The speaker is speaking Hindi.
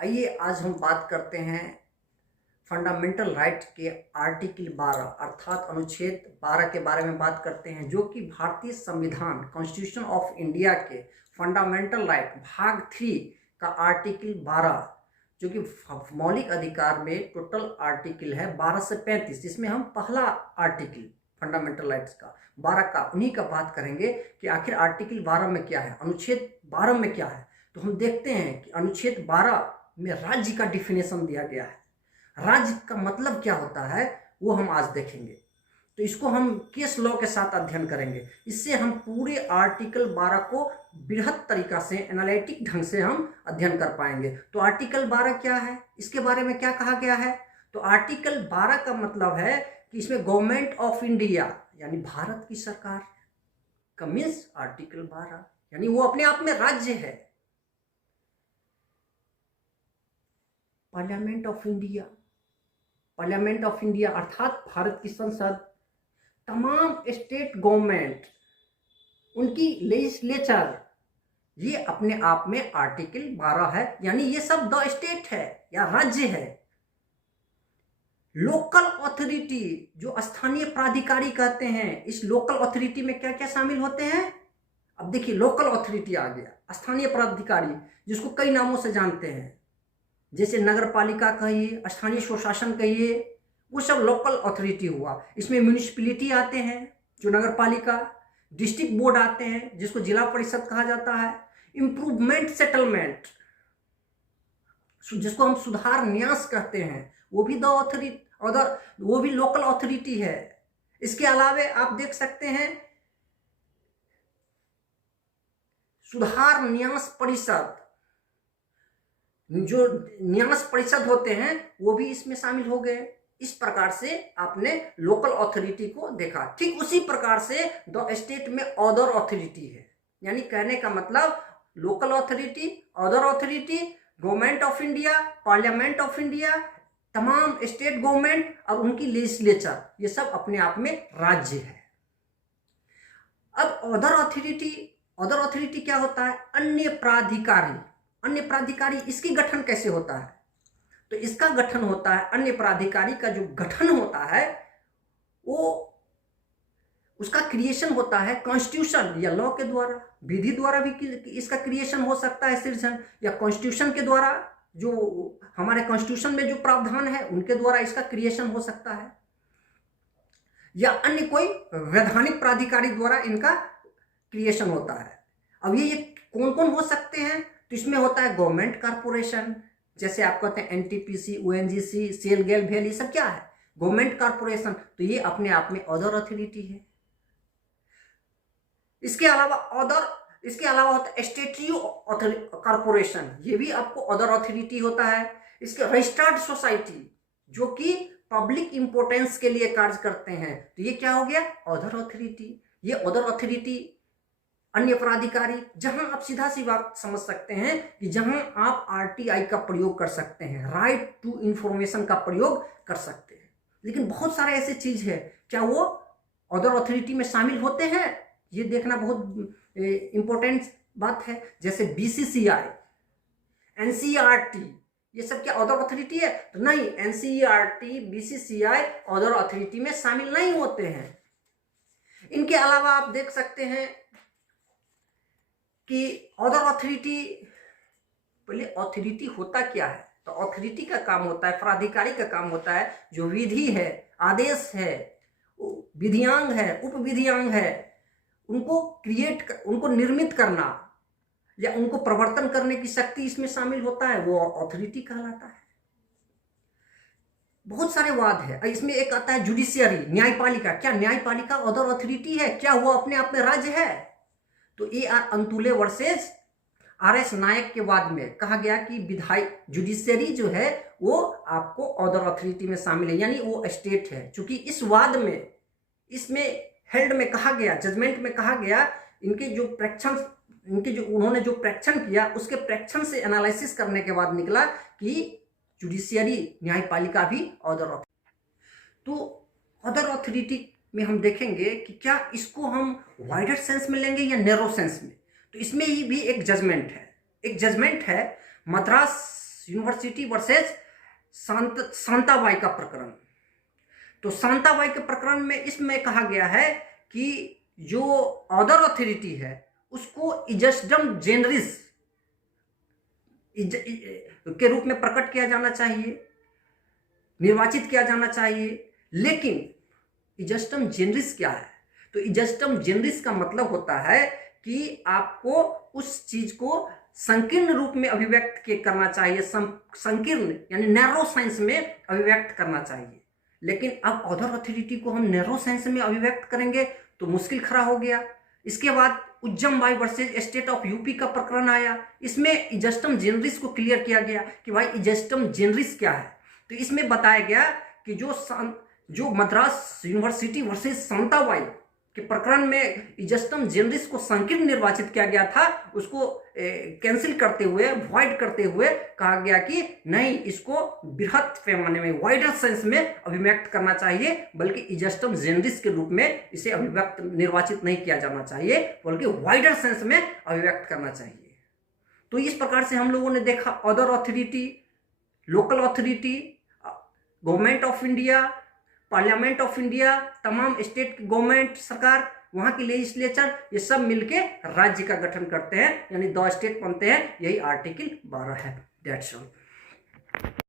आइए आज हम बात करते हैं फंडामेंटल राइट के आर्टिकल 12 अर्थात अनुच्छेद 12 के बारे में बात करते हैं, जो कि भारतीय संविधान कॉन्स्टिट्यूशन ऑफ इंडिया के फंडामेंटल राइट भाग 3 का आर्टिकल 12, जो कि मौलिक अधिकार में टोटल आर्टिकल है 12 से 35, जिसमें हम पहला आर्टिकल फंडामेंटल राइट्स का 12 का उन्हीं का बात करेंगे कि आखिर आर्टिकल 12 में क्या है, अनुच्छेद 12 में क्या है। तो हम देखते हैं कि अनुच्छेद 12 में राज्य का डिफिनेशन दिया गया है। राज्य का मतलब क्या होता है वो हम आज देखेंगे। तो इसको हम केस लॉ के साथ अध्ययन करेंगे। इससे हम पूरे आर्टिकल 12 को बृहद तरीका से एनालिटिक ढंग से हम अध्ययन कर पाएंगे। तो आर्टिकल 12 क्या है, इसके बारे में क्या कहा गया है। तो आर्टिकल 12 का मतलब है कि इसमें गवर्नमेंट ऑफ इंडिया यानी भारत की सरकार का मीन्स आर्टिकल 12 यानी वो अपने आप में राज्य है। पार्लियामेंट ऑफ इंडिया अर्थात भारत की संसद, तमाम स्टेट गवर्नमेंट, उनकी लेजिस्लेचर, ये अपने आप में आर्टिकल 12 है, यानी ये सब द स्टेट है या राज्य है। लोकल अथॉरिटी जो स्थानीय प्राधिकारी कहते हैं, इस लोकल अथॉरिटी में क्या क्या शामिल होते हैं। अब देखिए, लोकल अथॉरिटी आ गया, स्थानीय प्राधिकारी जिसको कई नामों से जानते हैं, जैसे नगर पालिका कहिए, स्थानीय स्वशासन कहिए, वो सब लोकल अथॉरिटी हुआ। इसमें म्यूनिसिपैलिटी आते हैं जो नगर पालिका, डिस्ट्रिक्ट बोर्ड आते हैं जिसको जिला परिषद कहा जाता है, इम्प्रूवमेंट सेटलमेंट जिसको हम सुधार न्यास कहते हैं, वो भी वो भी लोकल अथॉरिटी है। इसके अलावे आप देख सकते हैं सुधार न्यास परिषद, जो न्यास परिषद होते हैं वो भी इसमें शामिल हो गए। इस प्रकार से आपने लोकल अथॉरिटी को देखा। ठीक उसी प्रकार से द स्टेट में अदर अथॉरिटी है, यानी कहने का मतलब local authority, other authority, government of India, parliament of India, तमाम स्टेट गवर्नमेंट और उनकी लेजिस्लेचर, ये सब अपने आप में राज्य है। अब अदर अथॉरिटी क्या होता है, अन्य प्राधिकारी, इसकी गठन कैसे होता है। तो इसका गठन होता है, अन्य प्राधिकारी का जो गठन होता है वो उसका क्रिएशन होता है कॉन्स्टिट्यूशन या लॉ के द्वारा, विधि द्वारा भी इसका क्रिएशन हो सकता है सृजन, या कॉन्स्टिट्यूशन के द्वारा, जो हमारे कॉन्स्टिट्यूशन में जो प्रावधान है उनके द्वारा इसका क्रिएशन हो सकता है, या अन्य कोई वैधानिक प्राधिकारी द्वारा इनका क्रिएशन होता है। अब ये कौन कौन हो सकते हैं, तो इसमें होता है गवर्नमेंट कॉर्पोरेशन, जैसे आप कहते हैं एनटीपीसी, ओएनजीसी, सेल, गेल, भेल, ये सब क्या है, गवर्नमेंट कॉर्पोरेशन। तो ये अपने आप में अदर अथॉरिटी है। इसके अलावा होता है स्टेट्यू कॉर्पोरेशन, ये भी आपको अदर अथॉरिटी होता है। इसके रजिस्टर्ड सोसाइटी जो कि पब्लिक इंपोर्टेंस के लिए कार्य करते हैं, तो ये क्या हो गया, अदर अथॉरिटी। ये अदर अथॉरिटी, अन्य प्राधिकारी, जहां आप सीधा सी बात समझ सकते हैं कि जहां आप आरटीआई का प्रयोग कर सकते हैं, राइट टू इंफॉर्मेशन का प्रयोग कर सकते हैं। लेकिन बहुत सारे ऐसे चीज है, क्या वो अदर अथॉरिटी में शामिल होते हैं, ये देखना बहुत इंपॉर्टेंट बात है। जैसे बीसीसीआई, एनसीईआरटी, ये सब क्या अदर अथॉरिटी है, तो नहीं, एनसीईआरटी, बीसीसीआई अदर अथॉरिटी में शामिल नहीं होते हैं। इनके अलावा आप देख सकते हैं कि अदर अथॉरिटी, पहले अथॉरिटी होता क्या है, तो अथॉरिटी का काम होता है, प्राधिकारी का काम होता है जो विधि है, आदेश है, विधियांग है, उपविधियांग है, उनको निर्मित करना या उनको प्रवर्तन करने की शक्ति इसमें शामिल होता है, वो अथॉरिटी कहलाता है। बहुत सारे वाद है। इसमें एक आता है जुडिशियरी, न्यायपालिका। क्या न्यायपालिका अदर अथॉरिटी है, क्या वो अपने आप में राज्य है। तो AR अंतुले वर्सेस RS नायक के वाद में कहा गया कि जुडिशियरी जो है वो आपको अदर अथॉरिटी में शामिल है, यानी वो स्टेट है। चूंकि इस वाद में, इसमें हेल्ड में कहा गया, जजमेंट में कहा गया, उन्होंने जो प्रेक्षण किया, उसके प्रेक्षण से एनालिसिस करने के बाद निकला कि जुडिशियरी, न्यायपालिका भी अदर अथॉरिटी। तो अदर अथॉरिटी में हम देखेंगे कि क्या इसको हम वाइडर सेंस में लेंगे या नैरो सेंस में। तो इसमें ही भी एक जजमेंट है, मद्रास यूनिवर्सिटी वर्सेस शांताबाई का प्रकरण। तो शांताबाई के प्रकरण में इसमें कहा गया है कि जो अदर अथॉरिटी है उसको इजस्डम जेनरिस के रूप में प्रकट किया जाना चाहिए, निर्वाचित किया जाना चाहिए। लेकिन इजस्टम जेनरिस क्या है? तो इजस्टम जेनरिस का मतलब होता है कि आपको उस चीज को संकीर्ण रूप में अभिव्यक्त करना चाहिए, संकीर्ण यानी नैरो साइंस में अभिव्यक्त करना चाहिए। लेकिन अब अदर अथॉरिटी को हम नैरो साइंस में अभिव्यक्त करेंगे तो मुश्किल खड़ा हो गया। इसके बाद Ujjam Bai versus state of UP का प्रकरण आया। इसमें इजस्टम जेनरिस को क्लियर किया गया कि भाई इजस्टम जेनरिस क्या है। तो इसमें बताया गया कि जो मद्रास यूनिवर्सिटी वर्सेज शांताबाई के प्रकरण में इजस्टम जेनरिस को संकीर्ण निर्वाचित किया गया था, उसको कैंसिल करते हुए, वॉइड करते हुए कहा गया कि नहीं, इसको बृहत पैमाने में, वाइडर सेंस में अभिव्यक्त करना चाहिए, बल्कि इजस्टम जेनरिस के रूप में इसे अभिव्यक्त निर्वाचित नहीं किया जाना चाहिए, बल्कि वाइडर सेंस में अभिव्यक्त करना चाहिए। तो इस प्रकार से हम लोगों ने देखा other authority, local authority, government of India, parliament of India, तमाम स्टेट गवर्नमेंट सरकार, वहां की लेजिस्लेचर, ये सब मिलके राज्य का गठन करते हैं, यानी 2 स्टेट बनते हैं। यही आर्टिकल 12 है। That's all.